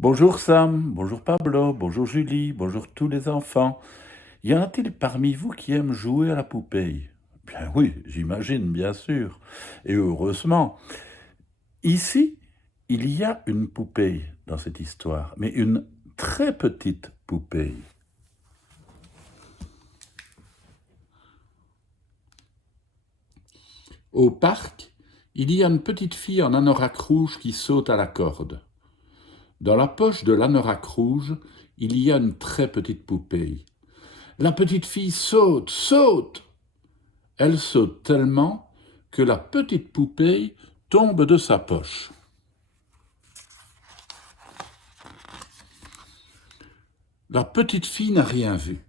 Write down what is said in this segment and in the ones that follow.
Bonjour Sam, bonjour Pablo, bonjour Julie, bonjour tous les enfants. Y en a-t-il parmi vous qui aiment jouer à la poupée? Bien oui, j'imagine, bien sûr. Et heureusement. Ici, il y a une poupée dans cette histoire, mais une très petite poupée. Au parc, il y a une petite fille en anorak rouge qui saute à la corde. Dans la poche de l'anorak rouge, il y a une très petite poupée. La petite fille saute, saute. Elle saute tellement que la petite poupée tombe de sa poche. La petite fille n'a rien vu.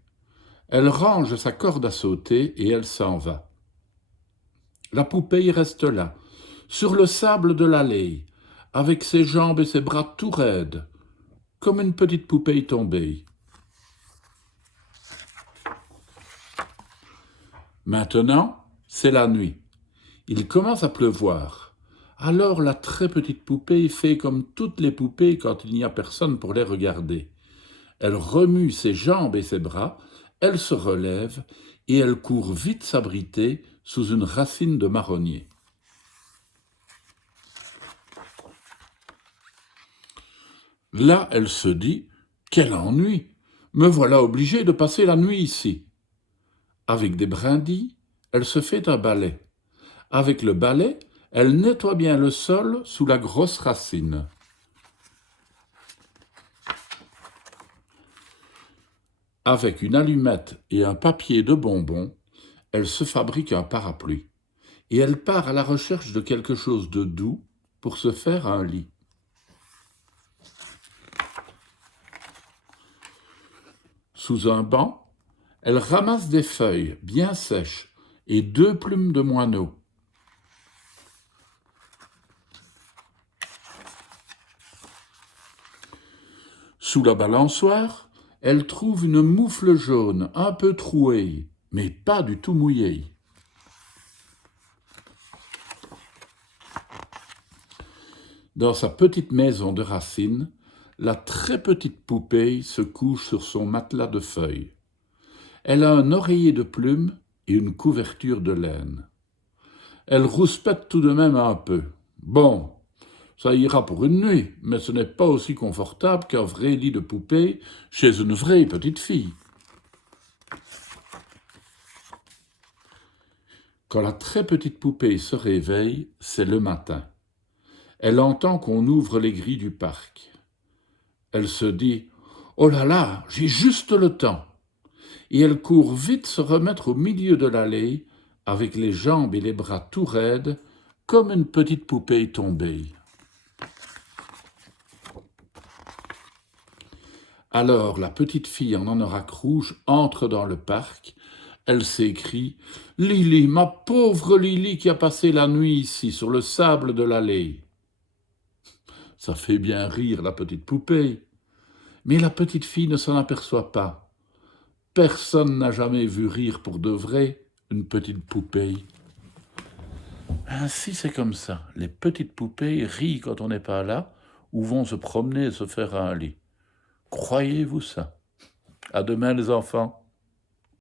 Elle range sa corde à sauter et elle s'en va. La poupée reste là, sur le sable de l'allée, avec ses jambes et ses bras tout raides, comme une petite poupée tombée. Maintenant, c'est la nuit. Il commence à pleuvoir. Alors la très petite poupée fait comme toutes les poupées quand il n'y a personne pour les regarder. Elle remue ses jambes et ses bras, elle se relève et elle court vite s'abriter sous une racine de marronnier. Là, elle se dit « Quel ennui! Me voilà obligée de passer la nuit ici. » Avec des brindilles, elle se fait un balai. Avec le balai, elle nettoie bien le sol sous la grosse racine. Avec une allumette et un papier de bonbons, elle se fabrique un parapluie. Et elle part à la recherche de quelque chose de doux pour se faire un lit. Sous un banc, elle ramasse des feuilles bien sèches et 2 plumes de moineau. Sous la balançoire, elle trouve une moufle jaune un peu trouée, mais pas du tout mouillée. Dans sa petite maison de racines, la très petite poupée se couche sur son matelas de feuilles. Elle a un oreiller de plumes et une couverture de laine. Elle rouspète tout de même un peu. Bon, ça ira pour une nuit, mais ce n'est pas aussi confortable qu'un vrai lit de poupée chez une vraie petite fille. Quand la très petite poupée se réveille, c'est le matin. Elle entend qu'on ouvre les grilles du parc. Elle se dit « Oh là là, j'ai juste le temps !» Et elle court vite se remettre au milieu de l'allée, avec les jambes et les bras tout raides, comme une petite poupée tombée. Alors la petite fille en anorak rouge entre dans le parc. Elle s'écrie « Lily, ma pauvre Lily qui a passé la nuit ici sur le sable de l'allée !» Ça fait bien rire la petite poupée, mais la petite fille ne s'en aperçoit pas. Personne n'a jamais vu rire pour de vrai une petite poupée. Ainsi c'est comme ça, les petites poupées rient quand on n'est pas là ou vont se promener et se faire un lit. Croyez-vous ça? À demain les enfants.